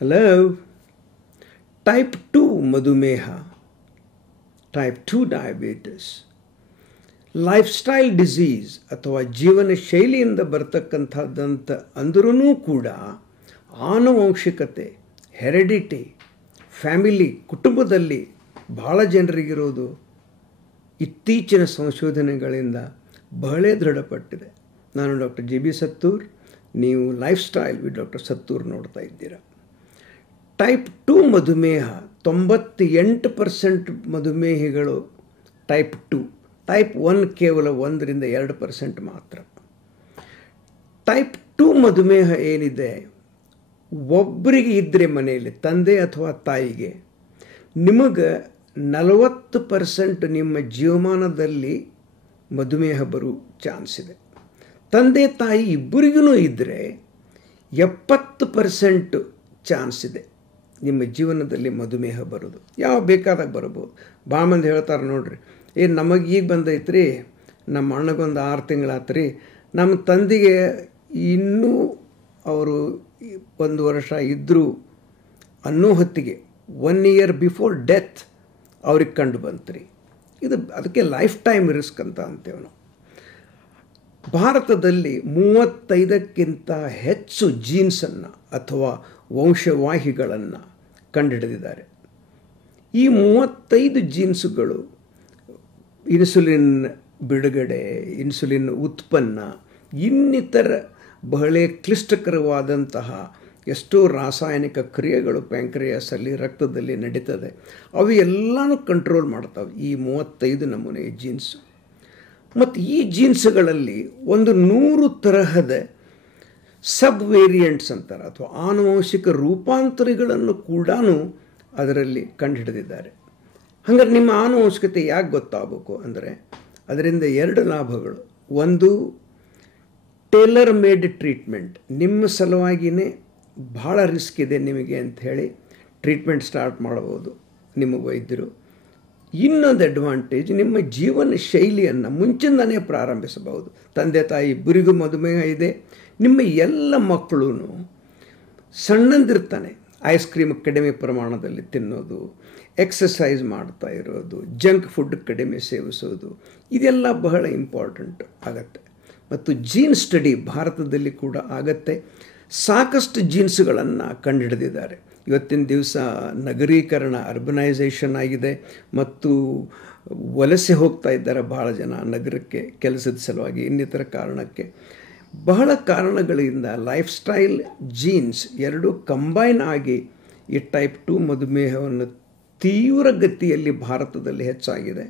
Hello. Type 2 ಮಧುಮೇಹ, type 2 diabetes, life style disease ಅಥವಾ ಜೀವನ ಶೈಲಿಯಿಂದ ಬರ್ತಕ್ಕಂಥದ್ದಂತ ಅಂದ್ರೂ ಕೂಡ ಆನುವಂಶಿಕತೆ, ಹೆರಿಡಿಟಿ, ಫ್ಯಾಮಿಲಿ, ಕುಟುಂಬದಲ್ಲಿ ಭಾಳ ಜನರಿಗಿರೋದು ಇತ್ತೀಚಿನ ಸಂಶೋಧನೆಗಳಿಂದ ಬಹಳ ದೃಢಪಟ್ಟಿದೆ. ನಾನು ಡಾಕ್ಟರ್ ಜಿ ಬಿ ಸತ್ತೂರ್, ನೀವು life style with doctor Sattur ನೋಡ್ತಾ ಇದ್ದೀರಾ. ಟೈಪ್ 2 ಮಧುಮೇಹ 98% ಮಧುಮೇಹಿಗಳು ಟೈಪ್ 2, ಟೈಪ್ 1 ಕೇವಲ 1-2% ಮಾತ್ರ. ಟೈಪ್ 2 ಮಧುಮೇಹ ಏನಿದೆ, ಒಬ್ಬರಿಗೆ ಇದ್ದರೆ ಮನೆಯಲ್ಲಿ ತಂದೆ ಅಥವಾ ತಾಯಿಗೆ, ನಿಮಗೆ 40% ನಿಮ್ಮ ಜೀವಮಾನದಲ್ಲಿ ಮಧುಮೇಹ ಬರೋ ಚಾನ್ಸ್ ಇದೆ. ತಂದೆ ತಾಯಿ ಇಬ್ಬರಿಗೂ ಇದ್ದರೆ 70% ಚಾನ್ಸ್ ಇದೆ ನಿಮ್ಮ ಜೀವನದಲ್ಲಿ ಮಧುಮೇಹ ಬರೋದು. ಯಾವ ಬೇಕಾದಾಗ ಬರ್ಬೋದು. ಭಾಳ ಮಂದಿ ಹೇಳ್ತಾರೆ ನೋಡ್ರಿ, ನಮಗೆ ಈಗ ಬಂದೈತ್ರಿ, ನಮ್ಮ ಅಣ್ಣಗೊಂದು 6 ತಿಂಗಳಾತ್ರಿ, ನಮ್ಮ ತಂದೆಗೆ ಇನ್ನೂ ಅವರು 1 ವರ್ಷ ಇದ್ದರು ಅನ್ನೋ ಹೊತ್ತಿಗೆ 1 year ಬಿಫೋರ್ ಡೆತ್ ಅವ್ರಿಗೆ ಕಂಡು ಬಂತ್ರಿ. ಇದು ಅದಕ್ಕೆ ಲೈಫ್ ಟೈಮ್ ರಿಸ್ಕ್ ಅಂತ ಅಂತೇವೆ ನಾವು. ಭಾರತದಲ್ಲಿ 35ಕ್ಕಿಂತ ಹೆಚ್ಚು ಜೀನ್ಸನ್ನು ಅಥವಾ ವಂಶವಾಹಿಗಳನ್ನು ಕಂಡುಹಿಡಿದಿದ್ದಾರೆ. ಈ 35 ಜೀನ್ಸುಗಳು ಇನ್ಸುಲಿನ್ ಬಿಡುಗಡೆ, ಇನ್ಸುಲಿನ್ ಉತ್ಪನ್ನ, ಇನ್ನಿತರ ಬಹಳ ಕ್ಲಿಷ್ಟಕರವಾದಂತಹ ಎಷ್ಟೋ ರಾಸಾಯನಿಕ ಕ್ರಿಯೆಗಳು ಪ್ಯಾಂಕ್ರಿಯಾಸಲ್ಲಿ, ರಕ್ತದಲ್ಲಿ ನಡೀತದೆ. ಅವು ಎಲ್ಲನೂ ಕಂಟ್ರೋಲ್ ಮಾಡ್ತವೆ ಈ 35 ನಮೂನೆಯ ಜೀನ್ಸು. ಮತ್ತು ಈ ಜೀನ್ಸ್ಗಳಲ್ಲಿ 100 ತರಹದ ಸಬ್ ವೇರಿಯಂಟ್ಸ್ ಅಂತಾರೆ ಅಥವಾ ಆನುವಂಶಿಕ ರೂಪಾಂತರಿಗಳನ್ನು ಕೂಡ ಅದರಲ್ಲಿ ಕಂಡುಹಿಡಿದಿದ್ದಾರೆ. ಹಾಗಾದ್ರೆ ನಿಮ್ಮ ಆನುವಂಶಿಕತೆ ಯಾಕೆ ಗೊತ್ತಾಗಬೇಕು ಅಂದರೆ ಅದರಿಂದ 2 ಲಾಭಗಳು. ಒಂದು, ಟೇಲರ್ ಮೇಡ್ ಟ್ರೀಟ್ಮೆಂಟ್, ನಿಮ್ಮ ಸಲುವಾಗಿಯೇ ಭಾಳ ರಿಸ್ಕ್ ಇದೆ ನಿಮಗೆ ಅಂಥೇಳಿ ಟ್ರೀಟ್ಮೆಂಟ್ ಸ್ಟಾರ್ಟ್ ಮಾಡ್ಬೋದು ನಿಮ್ಮ ವೈದ್ಯರು. ಇನ್ನೊಂದು ಅಡ್ವಾಂಟೇಜ್, ನಿಮ್ಮ ಜೀವನ ಶೈಲಿಯನ್ನು ಮುಂಚಿಂದನೇ ಪ್ರಾರಂಭಿಸಬಹುದು. ತಂದೆ ತಾಯಿ ಇಬ್ಬರಿಗೂ ಮಧುಮೇಹ ಇದೆ, ನಿಮ್ಮ ಎಲ್ಲ ಮಕ್ಕಳು ಸಣ್ಣಂದಿರ್ತಾನೆ ಐಸ್ ಕ್ರೀಮ್ ಕಡಿಮೆ ಪ್ರಮಾಣದಲ್ಲಿ ತಿನ್ನೋದು, ಎಕ್ಸಸೈಸ್ ಮಾಡ್ತಾ ಇರೋದು, ಜಂಕ್ ಫುಡ್ ಕಡಿಮೆ ಸೇವಿಸೋದು, ಇದೆಲ್ಲ ಬಹಳ ಇಂಪಾರ್ಟೆಂಟ್ ಆಗತ್ತೆ. ಮತ್ತು ಜೀನ್ ಸ್ಟಡಿ ಭಾರತದಲ್ಲಿ ಕೂಡ ಆಗತ್ತೆ. ಸಾಕಷ್ಟು ಜೀನ್ಸ್ಗಳನ್ನು ಕಂಡುಹಿಡಿದಿದ್ದಾರೆ. ಇವತ್ತಿನ ದಿವಸ ನಗರೀಕರಣ, ಅರ್ಬನೈಸೇಷನ್ ಆಗಿದೆ ಮತ್ತು ವಲಸೆ ಹೋಗ್ತಾ ಇದ್ದಾರೆ ಭಾಳ ಜನ ನಗರಕ್ಕೆ ಕೆಲಸದ ಸಲುವಾಗಿ, ಇನ್ನಿತರ ಕಾರಣಕ್ಕೆ. ಬಹಳ ಕಾರಣಗಳಿಂದ ಲೈಫ್ ಸ್ಟೈಲ್, ಜೀನ್ಸ್ ಎರಡೂ ಕಂಬೈನ್ ಆಗಿ ಈ ಟೈಪ್ 2 ಮಧುಮೇಹವನ್ನು ತೀವ್ರ ಗತಿಯಲ್ಲಿ ಭಾರತದಲ್ಲಿ ಹೆಚ್ಚಾಗಿದೆ.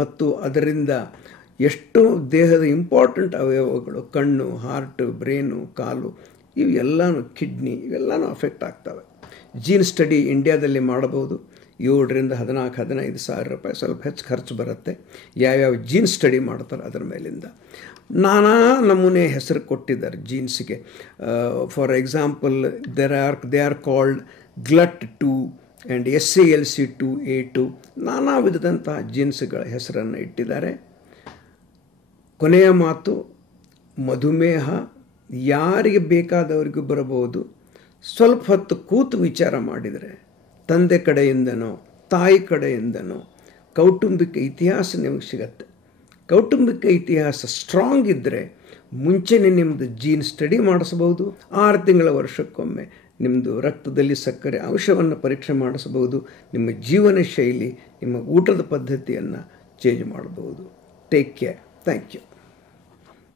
ಮತ್ತು ಅದರಿಂದ ಎಷ್ಟೋ ದೇಹದ ಇಂಪಾರ್ಟೆಂಟ್ ಅವಯವಗಳು, ಕಣ್ಣು, ಹಾರ್ಟು, ಬ್ರೇನು, ಕಾಲು, ಇವು ಎಲ್ಲನೂ, ಕಿಡ್ನಿ, ಇವೆಲ್ಲನೂ ಅಫೆಕ್ಟ್ ಆಗ್ತವೆ. ಜೀನ್ ಸ್ಟಡಿ ಇಂಡಿಯಾದಲ್ಲಿ ಮಾಡಬಹುದು. 7,000-15,000 ಸಾವಿರ ರೂಪಾಯಿ, ಸ್ವಲ್ಪ ಹೆಚ್ಚು ಖರ್ಚು ಬರುತ್ತೆ. ಯಾವ್ಯಾವ ಜೀನ್ ಸ್ಟಡಿ ಮಾಡ್ತಾರೆ ಅದರ ಮೇಲಿಂದ ನಾನಾ ನಮೂನೆ ಹೆಸರು ಕೊಟ್ಟಿದ್ದಾರೆ ಜೀನ್ಸ್ಗೆ. For example, they are called GLUT2 and SALC2A2, ನಾನಾ ವಿಧದಂತಹ ಜೀನ್ಸ್ಗಳ ಹೆಸರನ್ನು ಇಟ್ಟಿದ್ದಾರೆ. ಕೊನೆಯ ಮಾತು, ಮಧುಮೇಹ ಯಾರಿಗೆ ಬೇಕಾದವರಿಗೂ ಬರಬಹುದು. ಸ್ವಲ್ಪ ಹೊತ್ತು ಕೂತು ವಿಚಾರ ಮಾಡಿದರೆ ತಂದೆ ಕಡೆಯಿಂದನೋ ತಾಯಿ ಕಡೆಯಿಂದನೋ ಕೌಟುಂಬಿಕ ಇತಿಹಾಸ ನಿಮಗೆ ಸಿಗತ್ತೆ. ಕೌಟುಂಬಿಕ ಇತಿಹಾಸ ಸ್ಟ್ರಾಂಗ್ ಇದ್ದರೆ ಮುಂಚೆನೇ ನಿಮ್ಮದು ಜೀನ್ ಸ್ಟಡಿ ಮಾಡಿಸ್ಬೋದು. 6 ತಿಂಗಳ ವರ್ಷಕ್ಕೊಮ್ಮೆ ನಿಮ್ಮದು ರಕ್ತದಲ್ಲಿ ಸಕ್ಕರೆ ಅಂಶವನ್ನು ಪರೀಕ್ಷೆ ಮಾಡಿಸಬಹುದು. ನಿಮ್ಮ ಜೀವನ ಶೈಲಿ, ನಿಮ್ಮ ಊಟದ ಪದ್ಧತಿಯನ್ನು ಚೇಂಜ್ ಮಾಡಬಹುದು. Take care. Thank you.